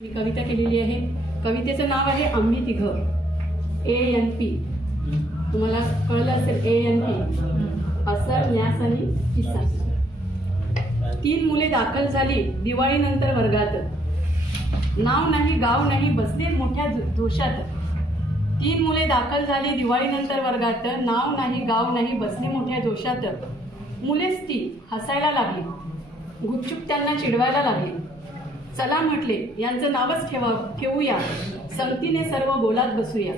मी कविता केलेली आहे. कवितेचं नाव आहे आम्ही तिघं. ए एन पी तुम्हाला कळलं असेल ए एन पी असर न्यास आणि किस्सा. तीन मुले दाखल झाली दिवाळीनंतर वर्गात. नाव नाही गाव नाही बसले मोठ्या दोषात. तीन मुले दाखल झाली दिवाळीनंतर वर्गात. नाव नाही गाव नाही बसले मोठ्या दोषात. मुलेच ती हसायला लागली. गुपचूप त्यांना चिडवायला लागली. चला म्हटले यांचं नावच ठेवा ठेवूया. संगतीने सर्व बोलात बसूया.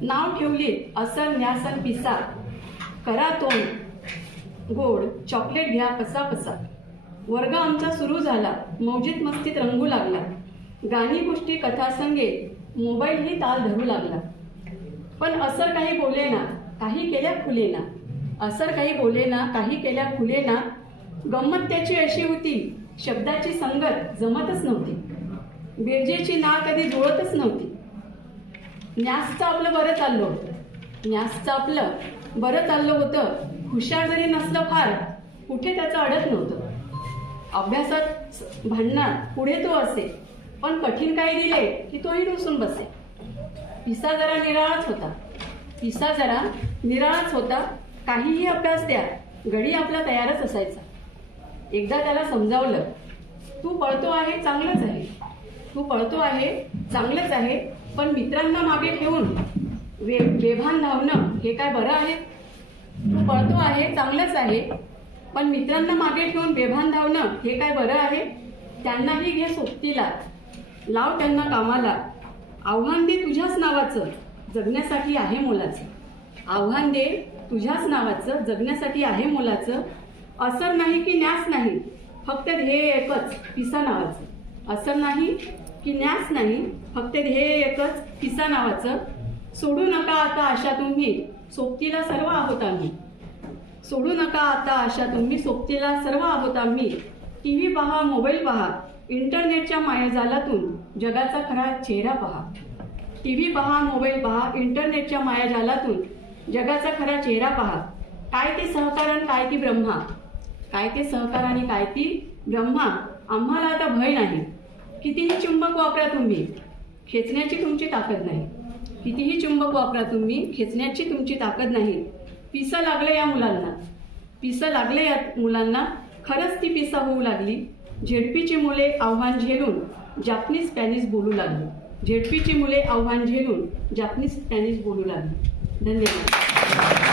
नाव ठेवली असर न्यासन पिसा. करा तोंड. गोड चॉकलेट घ्या पसा पसा. वर्ग आमचा सुरू झाला. मौजीत मस्तीत रंगू लागला. गाणी गोष्टी कथासंगे मोबाईलही ताल धरू लागला. पण असर काही बोलेना काही केल्या फुलेना असर काही बोले ना काही केल्या फुलेना गंमत त्याची अशी होती शब्दाची संगत जमतच नव्हती. बिरजेची ना कधी जुळतच नव्हती. न्यासचं आपलं बरं चाललं होतं. न्यासचं आपलं बरं चाललं होतं. हुशार जरी नसलं फार कुठे त्याचं अडत नव्हतं. अभ्यासात भांडणार पुढे तो असे पण कठीण काही दिले की तोही रुसून बसे. पिसा जरा निराळाच होता. पिसा जरा निराळाच होता. काहीही अभ्यास द्या घडी आपला तयारच असायचा. एकदा त्याला समजावलं तू पळतो आहे चांगलंच आहे. तू पळतो आहे चांगलंच आहे पण मित्रांना मागे ठेवून वे बेभान धावणं हे काय बरं आहे? तू पळतो आहे चांगलंच आहे पण मित्रांना मागे ठेवून बेभान धावणं हे काय बरं आहे? त्यांनाही घे सोबतीला. लाव त्यांना कामाला. आव्हान दे तुझ्याच नावाचं जगण्यासाठी आहे मोलाचं. आव्हान दे तुझ्याच नावाचं जगण्यासाठी आहे मोलाचं असर नाही की न्यास नाही फक्त ध्येय एकच पिसा नावाचं. असर नाही की न्यास नाही फक्त ध्येय एकच पिसा नावाचं. सोडू नका आता आशा तुम्ही सोबतीला सर्व आहोत आम्ही. सोडू नका आता आशा तुम्ही सोबतीला सर्व आहोत आम्ही. टी व्ही पहा मोबाईल पहा इंटरनेटच्या मायाजालातून जगाचा खरा चेहरा पहा. टी व्ही पहा मोबाईल पहा इंटरनेटच्या मायाजालातून जगाचा खरा चेहरा पहा. काय ते सहकारण काय ती ब्रह्मा. काय ते सहकार आणि काय ती ब्रह्मा आम्हाला आता भय नाही. कितीही चुंबक वापरा तुम्ही खेचण्याची तुमची ताकद नाही. कितीही चुंबक वापरा तुम्ही खेचण्याची तुमची ताकद नाही. पिसं लागलं या मुलांना. पिसं लागलं या मुलांना खरंच ती पिसा होऊ लागली. झेडपीची मुले आव्हान झेलून जापनीज स्पॅनिश बोलू लागली. झेडपीची मुले आव्हान झेलून जापनीज स्पॅनिश बोलू लागली. धन्यवाद.